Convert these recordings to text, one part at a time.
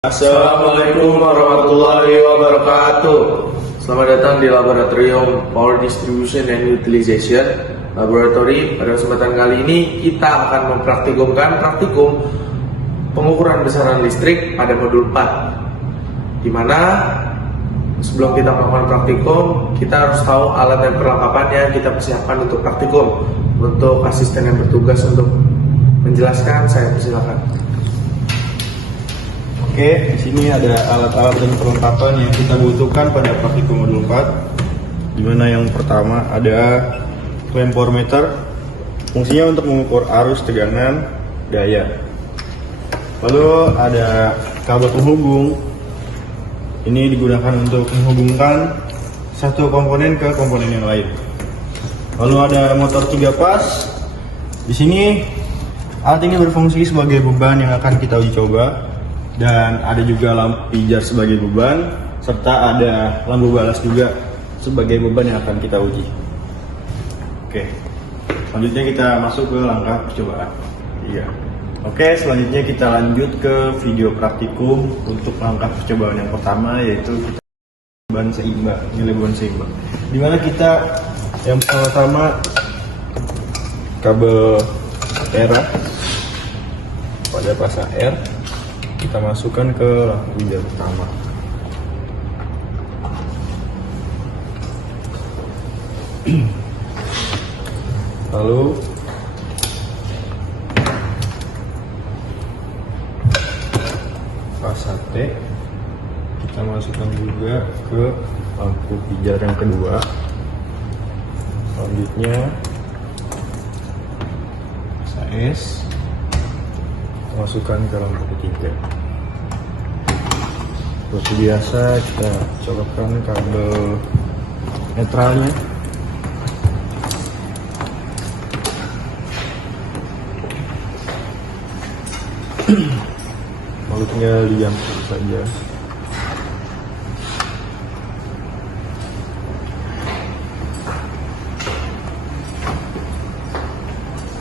Assalamualaikum warahmatullahi wabarakatuh. Selamat datang di Laboratorium Power Distribution and Utilization Laboratory. Pada kesempatan kali ini kita akan mempraktikumkan pengukuran besaran listrik pada modul 4, di mana sebelum kita melakukan praktikum kita harus tahu alat dan perlengkapannya kita persiapkan untuk praktikum. Untuk asisten yang bertugas untuk menjelaskan, saya persilakan. Oke, di sini ada alat-alat dan perlengkapan yang kita butuhkan pada praktikum modul 4. Di mana yang pertama ada klempormeter, fungsinya untuk mengukur arus, tegangan, daya. Lalu ada kabel penghubung. Ini digunakan untuk menghubungkan satu komponen ke komponen yang lain. Lalu ada motor 3 pas. Di sini alat ini berfungsi sebagai beban yang akan kita uji coba. Dan ada juga lampu pijar sebagai beban, serta ada lampu balas juga sebagai beban yang akan kita uji. Oke, selanjutnya kita masuk ke langkah percobaan. Oke, selanjutnya kita lanjut ke video praktikum untuk langkah percobaan yang pertama, yaitu kita beban seimbang, nilai beban seimbang. Dimana kita yang pertama kabel merah pada pasang R kita masukkan ke lampu pijar pertama. Lalu pasang T kita masukkan juga ke lampu pijar yang kedua. Selanjutnya pasang S masukkan ke lampu ketiga. Seperti biasa kita colokkan kabel netralnya. Lalu tinggal diangkat saja.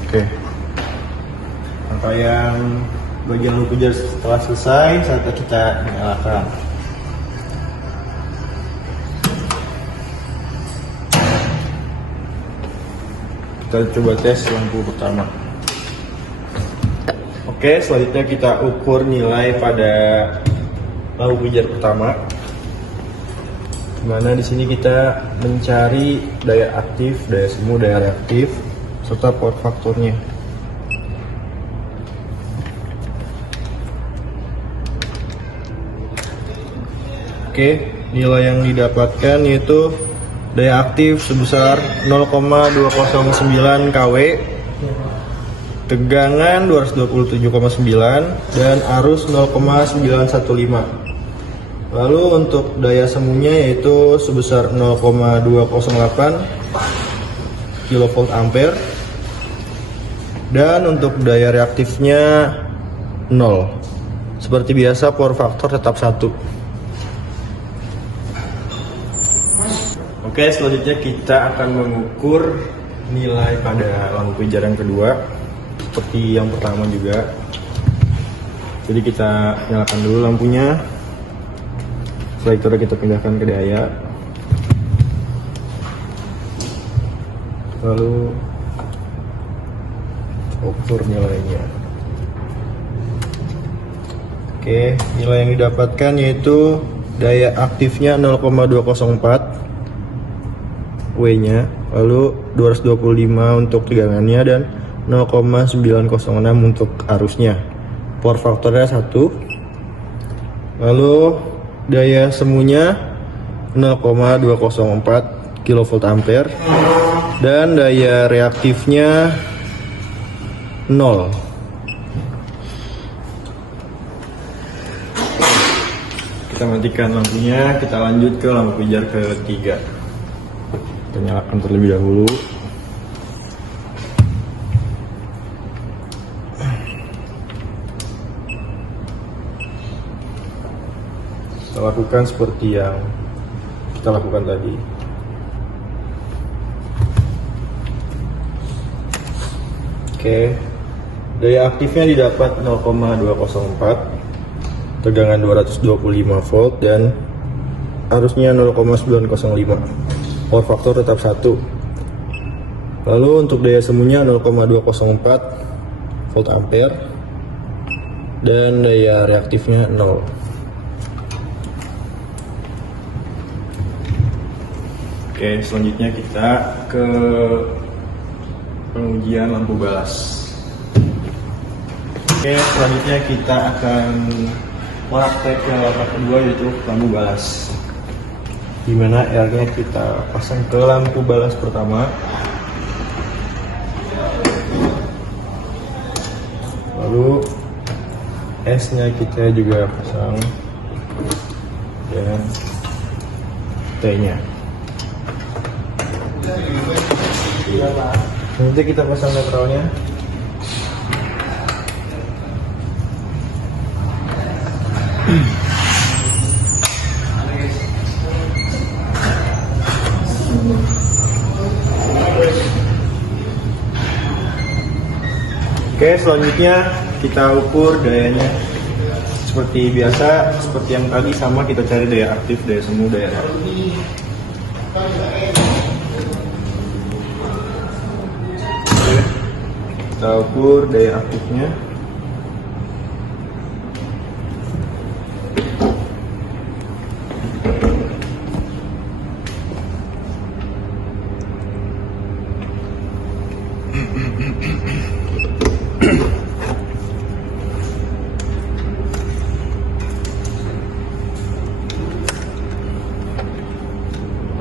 Oke. Rangkaian bagian lampu pijar setelah selesai, saatnya kita nyalakan. Kita coba tes lampu pertama. Oke, selanjutnya kita ukur nilai pada lampu pijar pertama. Dimana di sini kita mencari daya aktif, daya semu, daya reaktif, serta power faktornya. Oke, nilai yang didapatkan yaitu daya aktif sebesar 0,209 kW, tegangan 227,9, dan arus 0,915. Lalu untuk daya semunya yaitu sebesar 0,208 kVA, dan untuk daya reaktifnya 0. Seperti biasa power factor tetap 1. Oke, selanjutnya kita akan mengukur nilai pada lampu pijar yang kedua, seperti yang pertama juga. Jadi kita nyalakan dulu lampunya. Setelah itu kita pindahkan ke daya. Lalu ukur nilainya. Oke, nilai yang didapatkan yaitu daya aktifnya 0,204 W-nya, lalu 225 untuk tegangannya, dan 0,906 untuk arusnya. Power faktornya 1. Lalu daya semunya 0,204 kVA, dan daya reaktifnya 0. Kita matikan lampunya, kita lanjut ke lampu pijar ketiga. Kita nyalakan terlebih dahulu. Kita lakukan seperti yang kita lakukan tadi. Oke, daya aktifnya didapat 0,204. tegangan 225 volt dan arusnya 0,905. Power factor tetap 1. Lalu untuk daya semunya 0,204 volt ampere dan daya reaktifnya 0. Oke, selanjutnya kita ke pengujian lampu balas. Oke, selanjutnya kita akan praktek ke langkah kedua, yaitu lampu balas, dimana R-nya kita pasang ke lampu balas pertama, lalu S-nya kita juga pasang, dan T-nya nanti kita pasang netralnya. Oke, selanjutnya kita ukur dayanya. Seperti biasa, seperti yang tadi sama, kita cari daya aktif, daya semu, daya reaktif. Oke, kita ukur daya aktifnya.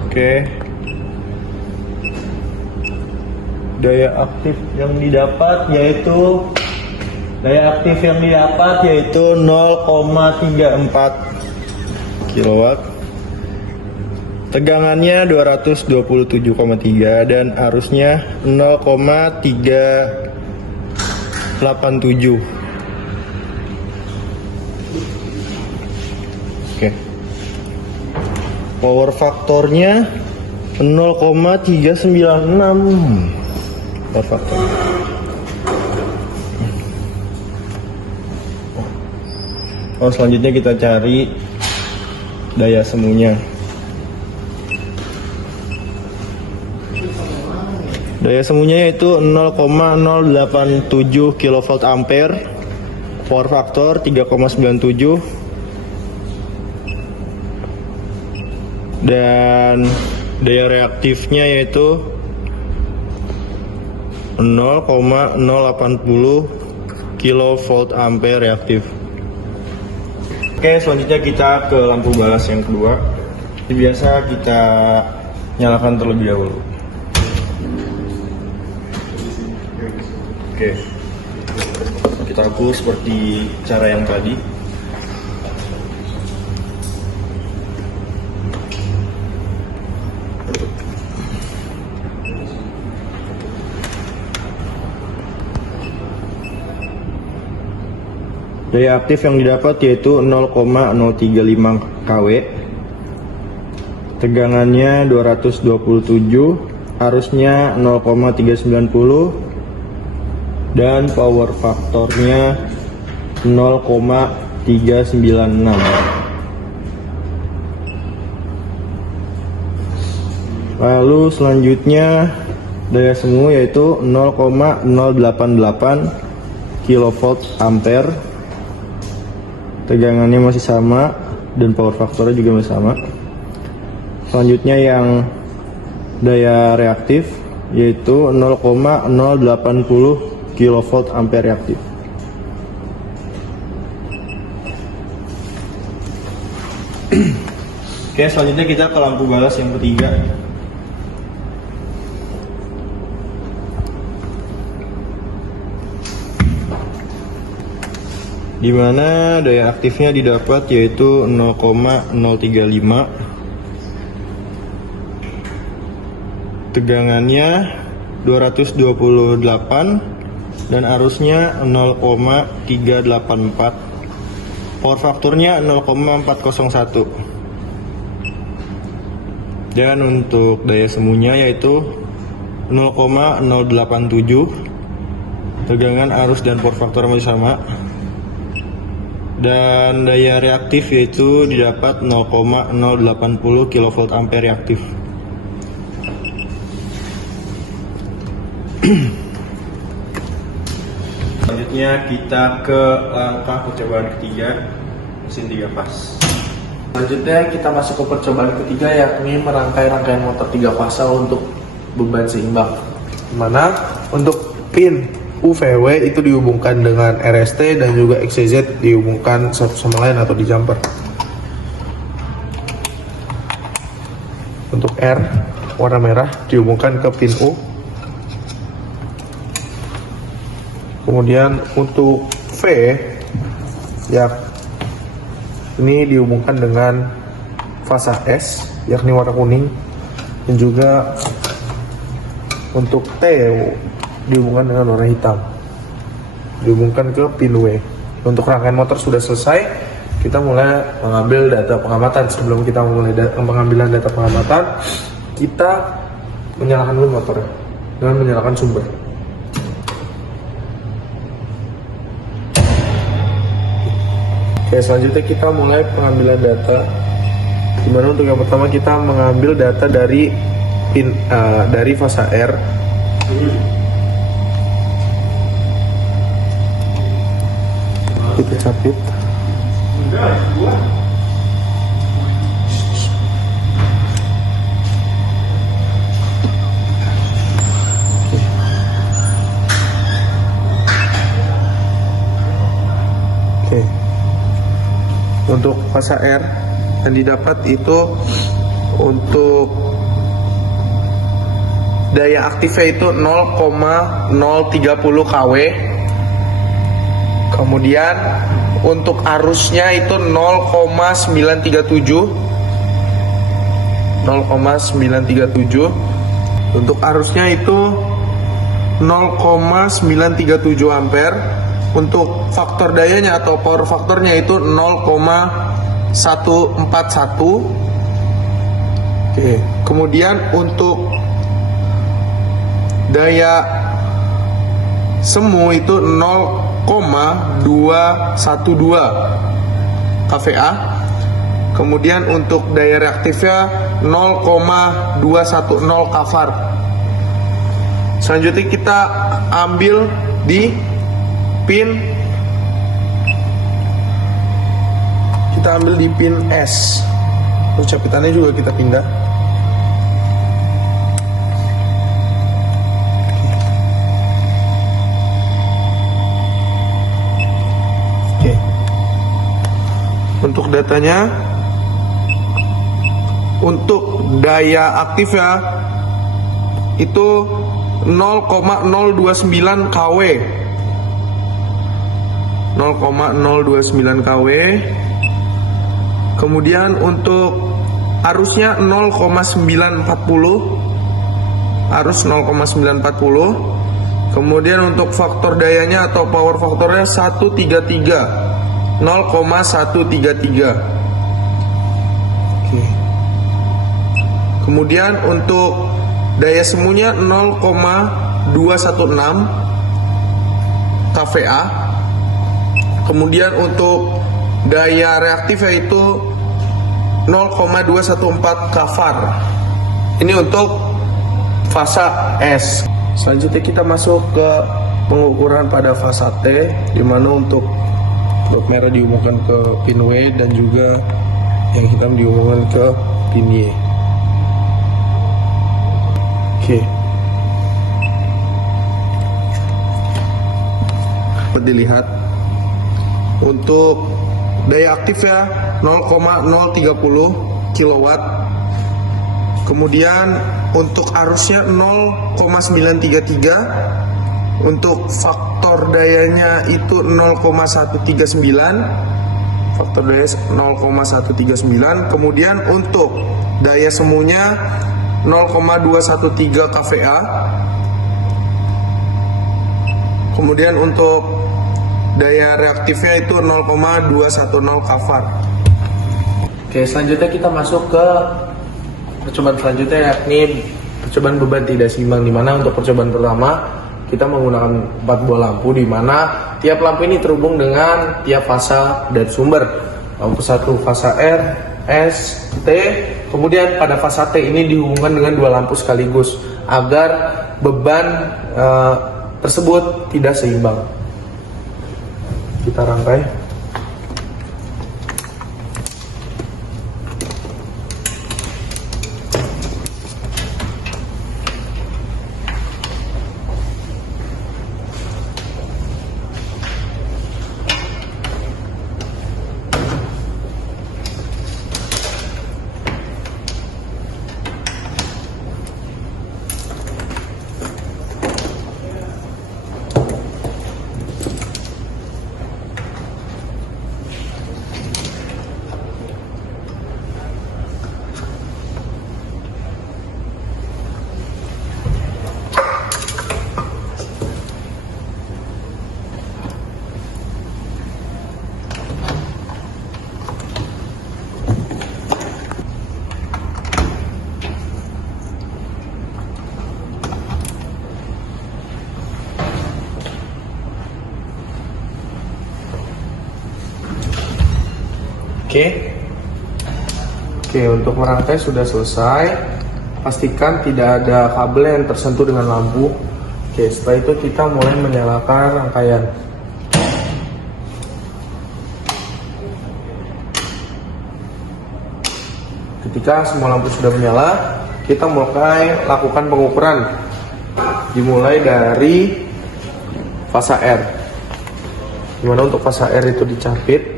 Oke, daya aktif yang didapat yaitu 0,34 kW, tegangannya 227,3 dan arusnya 0,387. Oke, power faktornya 0,396. Power faktor. Oh, selanjutnya kita cari daya semunya. Daya semunya yaitu 0,087 kV ampere, power factor 3,97, dan daya reaktifnya yaitu 0,080 kV ampere reaktif. Oke, selanjutnya kita ke lampu balas yang kedua. Seperti biasa kita nyalakan terlebih dahulu. Oke, kita ukur seperti cara yang tadi. Daya aktif yang didapat yaitu 0,035 kW, tegangannya 227, arusnya 0,390, dan power faktornya 0,396. Lalu selanjutnya daya semu yaitu 0,088 kV ampere, tegangannya masih sama dan power faktornya juga masih sama. Selanjutnya yang daya reaktif yaitu 0,080 kV ampere reaktif. Oke, selanjutnya kita ke lampu balas yang ketiga. Di mana daya aktifnya didapat yaitu 0,035, tegangannya 228 dan arusnya 0,384, power faktornya 0,401, dan untuk daya semunya yaitu 0,087, tegangan, arus, dan power faktor masih sama. dan daya reaktif yaitu didapat 0,080 kV ampere reaktif. Selanjutnya kita ke langkah percobaan ketiga, mesin 3 fas. Selanjutnya kita masuk ke percobaan ketiga, yakni merangkai rangkaian motor 3 fasa untuk beban seimbang. Dimana untuk pin UVW itu dihubungkan dengan RST dan juga XCZ dihubungkan satu sama lain atau di jumper. Untuk R warna merah dihubungkan ke pin U. Kemudian untuk V ya ini dihubungkan dengan fasa S yakni warna kuning, dan juga untuk T dihubungkan dengan warna hitam, dihubungkan ke pin W. Untuk rangkaian motor sudah selesai, kita mulai mengambil data pengamatan. Sebelum kita mulai pengambilan data pengamatan, kita menyalakan dulu motornya dengan menyalakan sumber. Oke, selanjutnya kita mulai pengambilan data. Dimana untuk yang pertama kita mengambil data dari pin dari fasa R. Kita capit. Oke. Untuk fasa R yang didapat itu untuk daya aktifnya itu 0,030 kW. Kemudian untuk arusnya itu 0,937. Untuk arusnya itu 0,937 ampere. Untuk faktor dayanya atau power faktornya itu 0,141. Oke. Kemudian untuk daya semu itu 0,212 kVA. Kemudian untuk daya reaktifnya 0,210 kVAR. Selanjutnya kita ambil di pin, kita ambil di pin S. Terus capitannya juga kita pindah. Oke. Untuk datanya, untuk daya aktifnya itu 0,029 kW. 0,029 kW. Kemudian untuk arusnya 0,940. Arus 0,940. Kemudian untuk faktor dayanya atau power faktornya 133. 0,133. Oke. Kemudian untuk daya semunya 0,216 kVA. Kemudian untuk daya reaktifnya itu 0,214 kVAR. Ini untuk fasa S. Selanjutnya kita masuk ke pengukuran pada fasa T, di mana untuk blok merah dihubungkan ke pin W dan juga yang hitam dihubungkan ke pin Y. Oke. Dapat dilihat untuk daya aktifnya 0,030 kW. Kemudian untuk arusnya 0,933. Untuk faktor dayanya itu 0,139. Faktor daya 0,139. Kemudian untuk daya semunya 0,213 kVA. Kemudian untuk daya reaktifnya itu 0,210 kVAR. Oke, selanjutnya kita masuk ke percobaan selanjutnya, yakni percobaan beban tidak seimbang, di mana untuk percobaan pertama kita menggunakan 4 buah lampu, di mana tiap lampu ini terhubung dengan tiap fasa dari sumber. Lampu 1 fasa R, S, T, kemudian pada fasa T ini dihubungkan dengan 2 lampu sekaligus agar beban tersebut tidak seimbang. Kita rangkai. Oke, untuk merangkai sudah selesai. Pastikan tidak ada kabel yang tersentuh dengan lampu. Oke, setelah itu kita mulai menyalakan rangkaian. Ketika semua lampu sudah menyala, kita mulai lakukan pengukuran. Dimulai dari fasa R. Dimana untuk fasa R itu dicapit.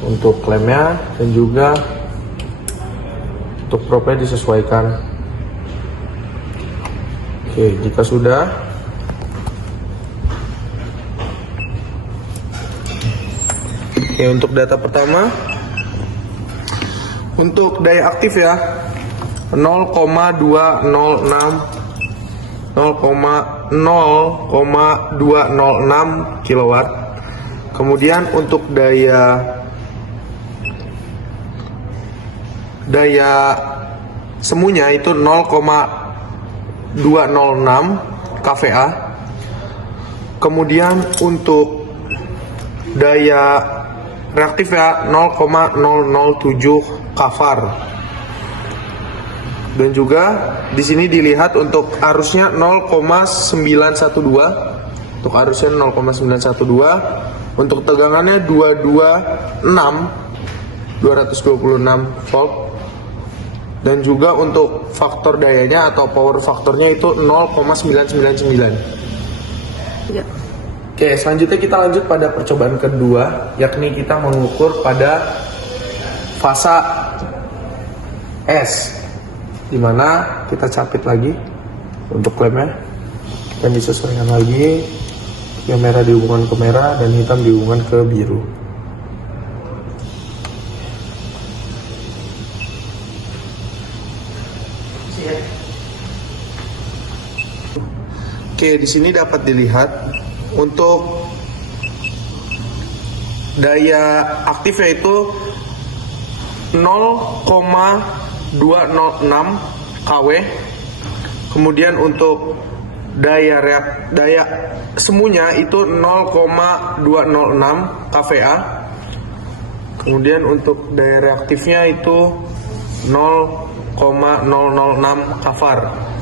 Untuk klemnya dan juga untuk propnya disesuaikan. Oke, jika sudah, oke, untuk data pertama, untuk daya aktif ya 0,206 kW. Kemudian untuk daya semunya itu 0,206 kVA. Kemudian untuk daya reaktif ya 0,007 kVAR. Dan juga di sini dilihat untuk arusnya 0,912. Untuk arusnya 0,912. Untuk tegangannya 226 volt. Dan juga untuk faktor dayanya atau power faktornya itu 0,999. Ya. Oke, selanjutnya kita lanjut pada percobaan kedua, yakni kita mengukur pada fasa S, dimana kita capit lagi untuk klemnya dan disesuaikan lagi, yang merah dihubungkan ke merah dan hitam dihubungkan ke biru. Oke, di sini dapat dilihat untuk daya aktifnya itu 0,206 kW. Kemudian untuk daya semuanya itu 0,206 kVA. Kemudian untuk daya reaktifnya itu 0,006 kVAR.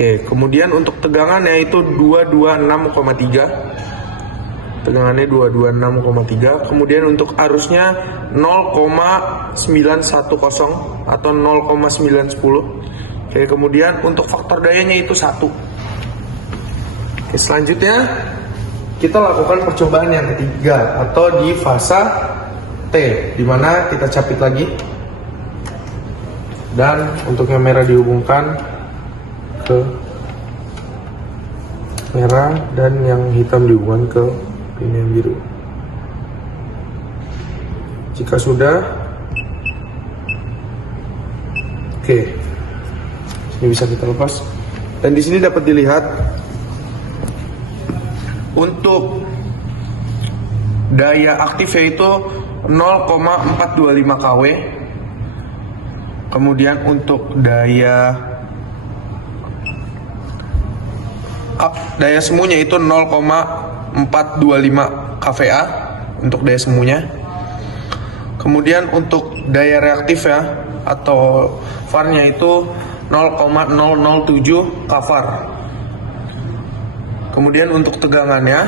Oke, kemudian untuk tegangannya itu 226,3. Tegangannya 226,3. Kemudian untuk arusnya 0,910 atau 0,910. Oke, kemudian untuk faktor dayanya itu 1. Oke, selanjutnya kita lakukan percobaan yang ketiga atau di fasa T, dimana kita capit lagi. Dan untuk yang merah dihubungkan ke merah dan yang hitam dihubungkan ke ini yang biru. Jika sudah, oke, ini bisa kita lepas. Dan di sini dapat dilihat untuk daya aktifnya itu 0,425 kW. Kemudian untuk daya daya semunya itu 0,425 kVA untuk daya semunya. Kemudian untuk daya reaktif ya atau VAR-nya itu 0,007 kVAR. Kemudian untuk tegangannya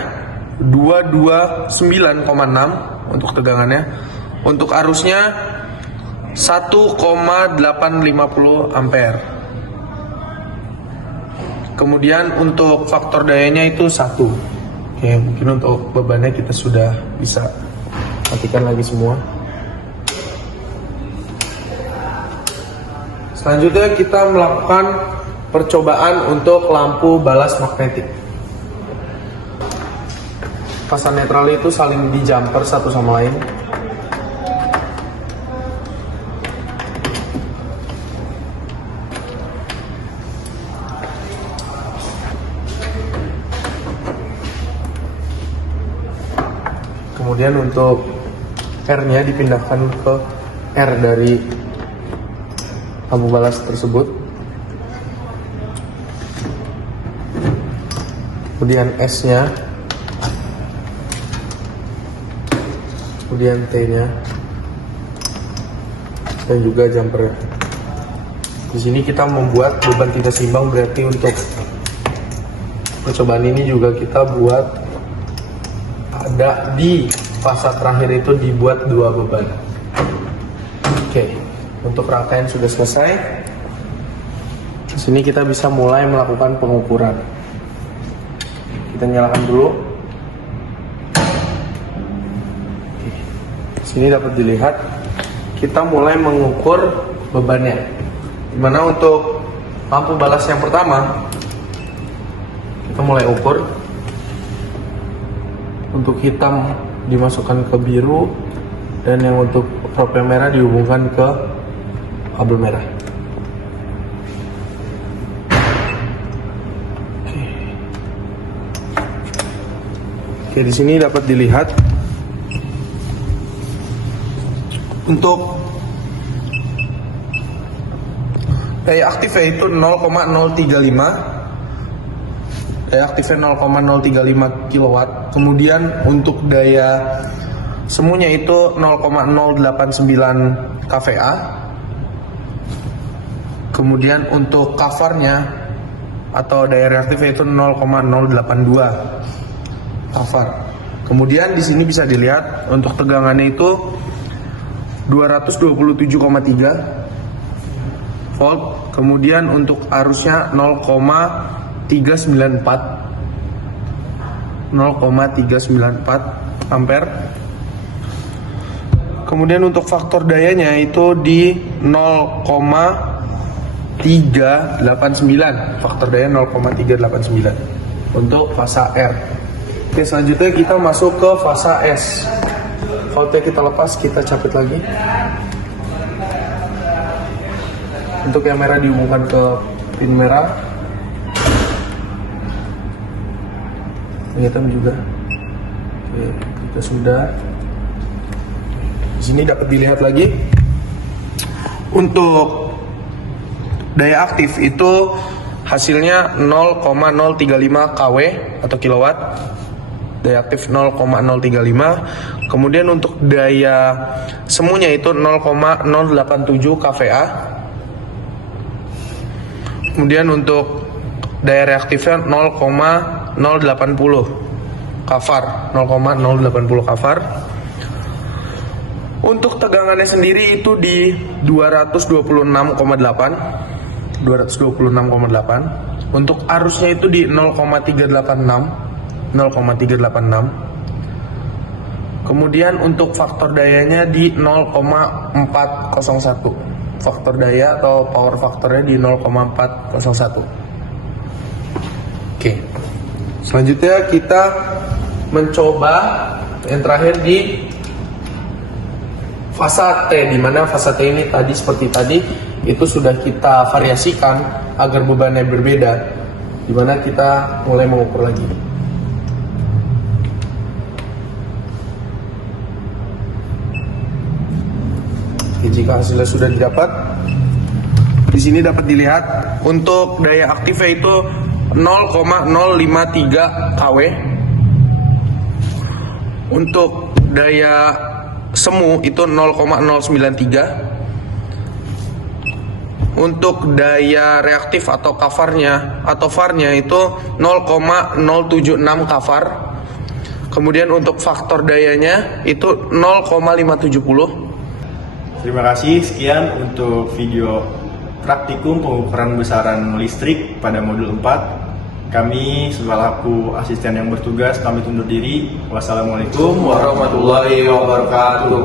229,6 untuk tegangannya. Untuk arusnya 1,850 ampere. Kemudian untuk faktor dayanya itu 1. Oke, mungkin untuk bebannya kita sudah bisa matikan lagi semua. Selanjutnya kita melakukan percobaan untuk lampu balas magnetik. Pasang netral itu saling dijumper satu sama lain. Kemudian untuk R-nya dipindahkan ke R dari lampu balas tersebut. Kemudian S-nya, kemudian T-nya, dan juga jumpernya. Di sini kita membuat beban tidak seimbang, berarti untuk percobaan ini juga kita buat ada di fase terakhir itu dibuat 2 beban. Oke, untuk rangkaian sudah selesai. Di sini kita bisa mulai melakukan pengukuran. Kita nyalakan dulu. Di sini dapat dilihat kita mulai mengukur bebannya. Dimana untuk lampu balas yang pertama kita mulai ukur. Untuk hitam dimasukkan ke biru, dan yang untuk probe yang merah dihubungkan ke kabel merah. Oke, di sini dapat dilihat untuk daya aktifnya itu 0,035. Daya aktifnya 0,035 kW. Kemudian untuk daya semuanya itu 0,089 kVA. Kemudian untuk covernya atau daya reaktifnya itu 0,082 cover. Kemudian di sini bisa dilihat untuk tegangannya itu 227,3 volt. Kemudian untuk arusnya 0,394 ampere. Kemudian untuk faktor dayanya itu di 0,389. Faktor daya 0,389 untuk fase R. Oke, selanjutnya kita masuk ke fase S. Voltnya kita lepas, kita capit lagi. Untuk yang merah dihubungkan ke pin merah. Hitam juga. Oke, kita sudah. Di sini dapat dilihat lagi untuk daya aktif itu hasilnya 0,035 kW atau kilowatt. Daya aktif 0,035. Kemudian untuk daya semuanya itu 0,087 kVA. Kemudian untuk daya reaktifnya 0,080 kVAR, 0,080 kVAR. Untuk tegangannya sendiri itu di 226,8. Untuk arusnya itu di 0,386. Kemudian untuk faktor dayanya di 0,401. Faktor daya atau power faktornya di 0,401. Oke. Selanjutnya kita mencoba yang terakhir di fase T, di mana fase T ini tadi seperti tadi itu sudah kita variasikan agar bebannya berbeda, di mana kita mulai mengukur lagi. Oke, jika hasilnya sudah didapat, di sini dapat dilihat untuk daya aktifnya itu 0,053 kW. Untuk daya semu itu 0,093. Untuk daya reaktif atau kafarnya atau VAR-nya itu 0,076 kafar. Kemudian untuk faktor dayanya itu 0,570. Terima kasih, sekian untuk video praktikum pengukuran besaran listrik pada modul 4. Kami selaku asisten yang bertugas pamit undur diri. Wassalamualaikum Warahmatullahi wabarakatuh.